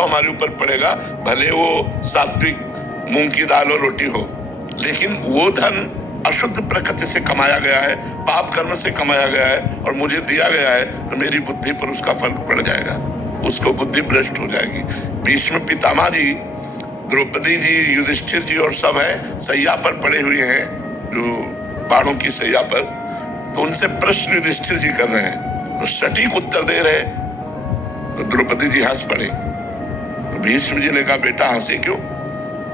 हमारे ऊपर पड़ेगा, भले वो सात्विक मूंग की दाल और रोटी हो, लेकिन वो धन अशुद्ध प्रकृति से कमाया गया है, पाप कर्म से कमाया गया है और मुझे दिया गया है, तो मेरी बुद्धि पर उसका फर्क पड़ जाएगा, उसको बुद्धि भ्रष्ट हो जाएगी। भीष्म पितामह जी, द्रौपदी जी, युधिष्ठिर जी और सब है सैया पर पड़े हुए हैं, जो बाणों की सैया पर, तो उनसे प्रश्न युधिष्ठिर जी कर रहे हैं, तो सटीक उत्तर दे रहे, तो द्रौपदी जी हंस पड़े। तो भीष्म जी ने कहा, बेटा हंसे क्यों,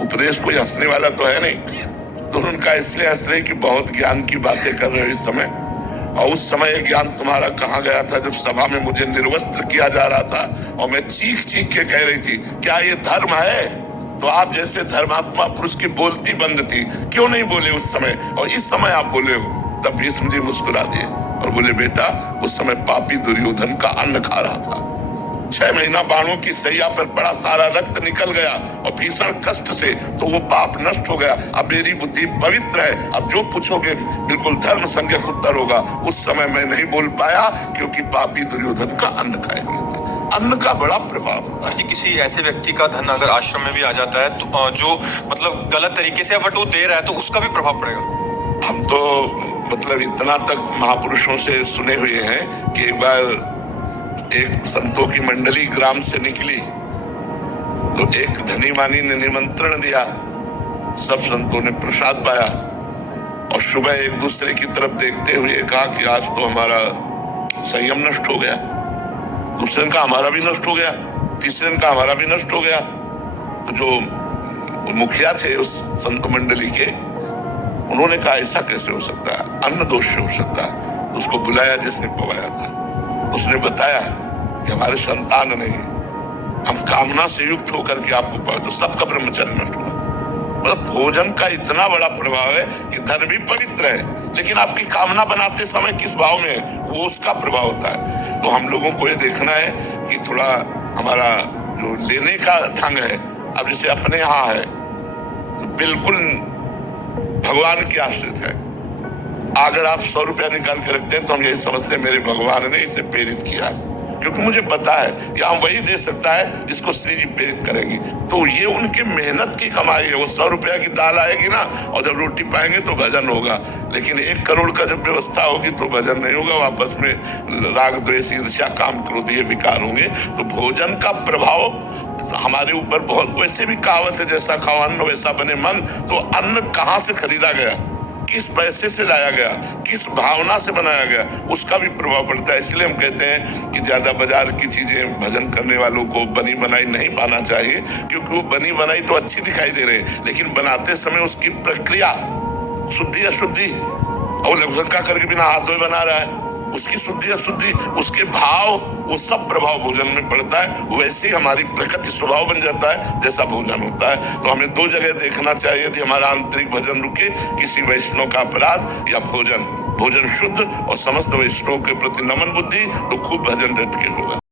उपदेश कोई हंसने वाला तो है नहीं। तो उनका इसलिए हंस रहे कि बहुत ज्ञान की बातें कर रहे हो इस समय, और उस समय ज्ञान तुम्हारा कहाँ गया था जब सभा में मुझे निर्वस्त्र किया जा रहा था और मैं चीख चीख के कह रही थी, क्या ये धर्म है? तो आप जैसे धर्मात्मा पुरुष की बोलती बंद थी, क्यों नहीं बोले उस समय, और इस समय आप बोले हो? तब भीष्म जी मुस्कुरा दिए और बोले, बेटा उस समय पापी दुर्योधन का अन्न खा रहा था, 6 महीना बाणों की सैया पर पड़ा, सारा रक्त निकल गया और भीषण कष्ट से तो वो पाप नष्ट हो गया। अब मेरी बुद्धि पवित्र है, अब जो पूछोगे बिल्कुल धर्म संज्ञक उत्तर होगा। उस समय मैं नहीं बोल पाया क्योंकि पापी दुर्योधन का अन्न खाया गया था। अन्न का बड़ा प्रभाव होता है। किसी ऐसे व्यक्ति का धन अगर आश्रम में भी आ जाता है तो जो मतलब गलत तरीके से बट वो दे रहा है, तो उसका भी प्रभाव पड़ेगा। हम तो मतलब इतना तक महापुरुषों से सुने हुए हैं कि एक बार एक संतों की मंडली ग्राम से निकली, तो एक धनी मानी ने निमंत्रण दिया, सब संतों ने प्रसाद पाया और सुबह एक दूसरे की तरफ देखते हुए कहा कि आज तो हमारा संयम नष्ट हो गया। दूसरे ने कहा हमारा भी नष्ट हो गया, तीसरे ने कहा हमारा भी नष्ट हो गया। तो जो मुखिया थे उस संत मंडली के, उन्होंने कहा ऐसा कैसे हो सकता है, अन्न दोष से हो सकता है। उसको बुलाया जिसने पवाया था, उसने बताया कि हमारे संतान नहीं, हम कामना से युक्त होकर के आपको पाए, तो सबका ब्रह्मचर्य नष्ट हुआ। मतलब भोजन का इतना बड़ा प्रभाव है कि धन भी पवित्र है, लेकिन आपकी कामना बनाते समय किस भाव में है, वो उसका प्रभाव होता है। तो हम लोगों को ये देखना है कि थोड़ा हमारा जो लेने का ढंग है, अब जैसे अपने यहाँ है तो बिल्कुल भगवान के आश्रित है। अगर आप 100 रुपया निकाल के रखते हैं तो हम यही समझते हैं मेरे भगवान ने इसे प्रेरित किया, क्योंकि मुझे पता है या वही दे सकता है जिसको श्री जी प्रेरित करेंगी। तो ये उनकी मेहनत की कमाई है। वो 100 रुपया की दाल आएगी ना, और जब रोटी पाएंगे तो भजन होगा, लेकिन 1 करोड़ का जब व्यवस्था होगी तो भजन नहीं होगा। आपस में राग द्वेष ईर्ष्या काम क्रोध ये विकार होंगे। तो भोजन का प्रभाव हमारे ऊपर बहुत, वैसे भी कहावत है जैसा खाओ अन्न वैसा बने मन। तो अन्न कहाँ से खरीदा गया, किस पैसे से लाया गया, किस भावना से बनाया गया, उसका भी प्रभाव पड़ता है। इसलिए हम कहते हैं कि ज्यादा बाजार की चीजें भजन करने वालों को बनी बनाई नहीं पाना चाहिए, क्योंकि वो बनी बनाई तो अच्छी दिखाई दे रहे, लेकिन बनाते समय उसकी प्रक्रिया शुद्धि अशुद्धि, और लघुशंका करके बिना हाथ धोए बना रहा है, उसकी शुद्धि अशुद्धि, उसके भाव, वो सब प्रभाव भोजन में पड़ता है। वैसे ही हमारी प्रकृति स्वभाव बन जाता है जैसा भोजन होता है। तो हमें 2 जगह देखना चाहिए यदि हमारा आंतरिक भजन रुके, किसी वैष्णव का अपराध या भोजन। भोजन शुद्ध और समस्त वैष्णव के प्रति नमन बुद्धि, तो खूब भजन रट के होगा।